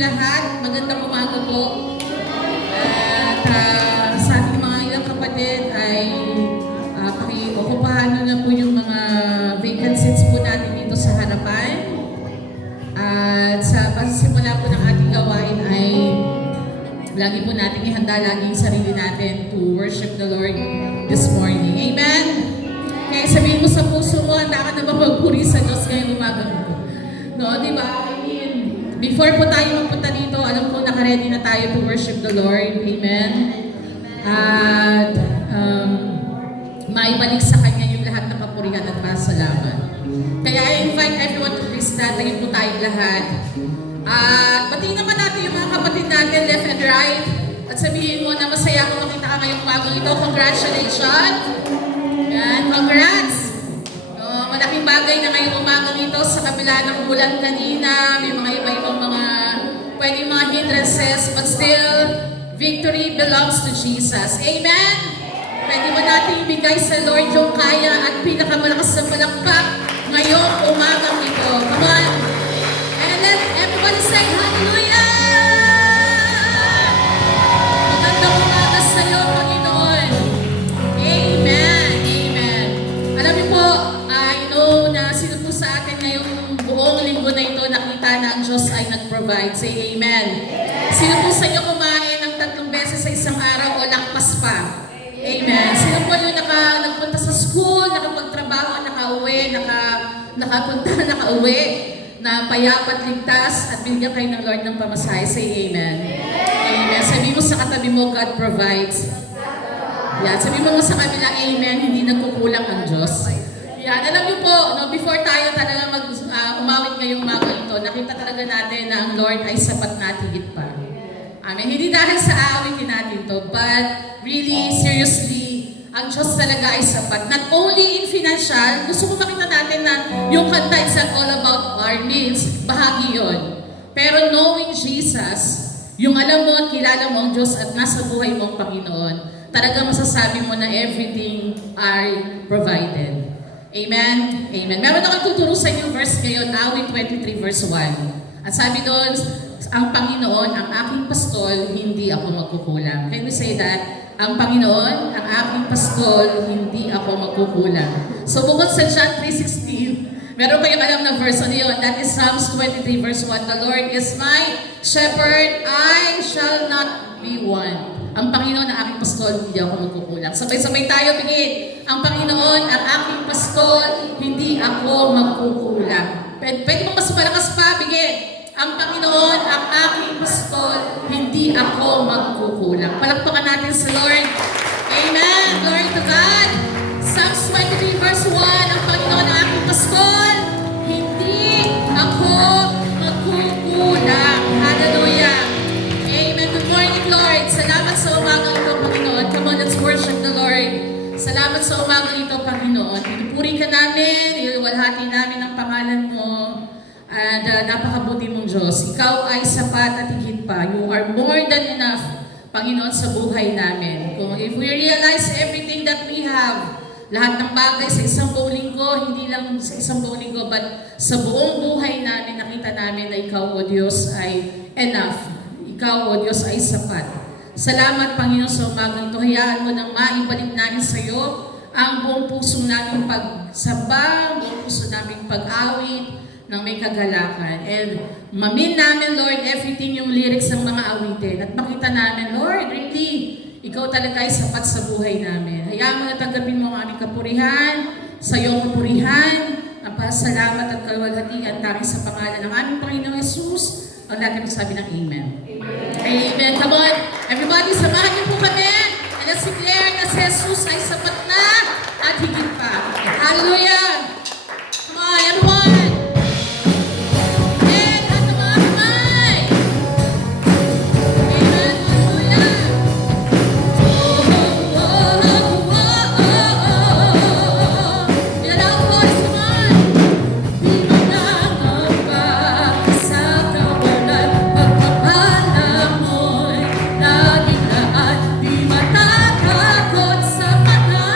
lahat. Magandang umaga po. At sa ating mga ilang kapatid ay pakiokupahan na po yung mga vacant seats po natin dito sa harapan. At sa pagsisimula po ng ating gawain ay lagi po natin ihanda lagi yung sarili natin to worship the Lord this morning. Amen? Kaya sabihin mo sa puso mo, handa ka na ba magpuri sa Diyos ngayong umaga mo? No, di ba? Before po tayo magpunta dito, alam ko naka-ready na tayo to worship the Lord. Amen? At maibalik sa Kanya yung lahat ng kapurihan at pasalamat. Kaya I invite everyone to please stand. Tagin po tayong lahat. At batiin naman natin yung mga kapatid natin left and right. At sabihin mo na masaya kung makita ka ngayong umagang ito. Congratulations! Yan, congrats! Malaking bagay na ngayong umagang ito sa kabila ng ulan kanina, may mga iba-ibang mga pwedeng mga hindrances, but still, victory belongs to Jesus. Amen? Pwede ba natin ibigay sa Lord yung kaya at pinakamalakas na malakpak ngayong umagang ito? Come on! And let everybody say hallelujah! Magandang umaga sa iyo, Panginoon. Amen! Amen. Alam niyo po, na sino po sa atin ngayong buong linggo na ito nakita na ang Diyos ay nag-provide. Say amen. Sino po sa inyo kumain ng 3 beses sa isang araw o lakpas pa? Amen. Sino po yung nagpunta sa school, nakapagtrabaho, nakauwi, nakapunta, nakauwi, na payapat, ligtas, at bigyan kayo ng Lord ng pamasahe? Say amen. Amen. Sabi mo sa katabi mo, God provides. Yan. Sabi mo sa kabila, amen, hindi nagkukulang ang Diyos. Yan, alam niyo po, no, before tayo talaga umawit ngayong umaga ito, nakita talaga natin na ang Lord ay sapat na higit pa. Amen. Hindi dahil sa awitin natin to, but really, seriously, ang Diyos talaga ay sapat. Not only in financial, gusto ko makita natin na yung kanta is not all about our needs, bahagi yun. Pero knowing Jesus, yung alam mo at kilala mo ang Diyos at nasa buhay mo ang Panginoon, talaga masasabi mo na everything are provided. Amen? Amen. Meron akong tuturo sa inyo verse ngayon, Awit 23 verse 1. At sabi doon, ang Panginoon, ang aking pastol, hindi ako magkukulang. Can we say that? Ang Panginoon, ang aking pastol, hindi ako magkukulang. So bukod sa John 3:16, meron pa yung alam na verse ano yun? That is Psalms 23 verse 1. The Lord is my shepherd, I shall not be want. Ang Panginoon ang aking pastol, hindi ako magkukulang. Sabay-sabay tayo, bigin. Ang Panginoon ang aking pastol, hindi ako magkukulang. Pwede mo mas malakas pa, bigin. Ang Panginoon ang aking pastol, hindi ako magkukulang. Palakpakan natin sa Lord. Amen. Glory to God. Psalms 23 verse 1, ang Panginoon ang aking pastol, hindi ako magkukulang. Hallelujah. Amen. Good morning, Lord. Salamat sa umagang ito, Panginoon. Come on, let's worship the Lord. Salamat sa umagang ito, Panginoon. Pinupuri ka namin, iluwalhati namin ang pangalan mo. And napakabuti mong Diyos. Ikaw ay sapat at higit pa. You are more than enough, Panginoon, sa buhay namin. Kung if we realize everything that we have, lahat ng bagay sa isang buong linggo, hindi lang sa isang buong linggo, but sa buong buhay namin, nakita namin na Ikaw, O Diyos, ay enough. Ikaw, O Diyos, ay sapat. Salamat, Panginoon, sa umagang ito. Hayaan mo nang maibalik namin sa iyo ang buong puso naming pagsamba, buong puso naming pag-awit ng may kagalakan. And mamin namin, Lord, everything yung lyrics ng mga awitin. At makita namin, Lord, really, Ikaw talaga ay sapat sa buhay namin. Hayaan mo na tanggapin mo ang aming kapurihan, sa iyong kapurihan, ang pasalamat at kalwalhatian tayo sa pangalan ng aming Panginoong Yesus. Ang natin magsabi ng Amen. Amen. Come on. Everybody, samahan niyo po kami. And let's declare na si Jesus ay sapat na at higit pa. Hallelujah. Come on, everyone. And at the mga kamay. Amen. Hallelujah. Oh, oh, oh, oh, oh, oh. Yan ang voice, come on. Di mananap ka sa kawalan, pagpapala mo'y laging lahat. Di matakakot sa mata.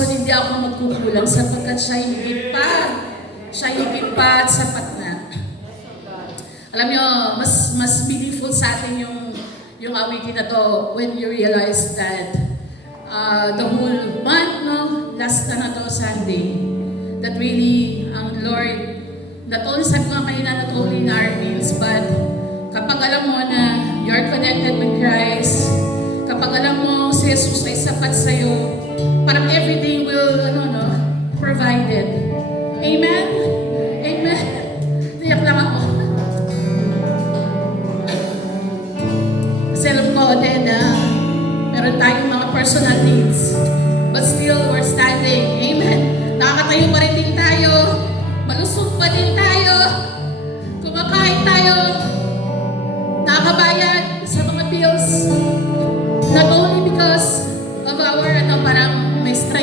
Luzon, hindi ako magkukulang sapagkat siya higit pa. Siya higit pa at sapat na. Alam niyo, mas meaningful sa atin yung awitin na to when you realize that the whole month, no, last na to Sunday, that really, ang Lord, not only sabi ko nga kanina, not only in our needs, but kapag alam mo na you're connected with Christ, kapag alam mo si Jesus ay sapat sa'yo, parang everything will, provided. Amen? Amen? Tiyak lang ako. Kasi alam ko din na meron tayong mga personal needs, but still we're standing. Amen? Nakakatayo pa rin din tayo, malusog pa din tayo, kumakain tayo, nakakabayad sa mga bills, not only because of our parang may stress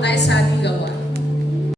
tayo sa ating gawa.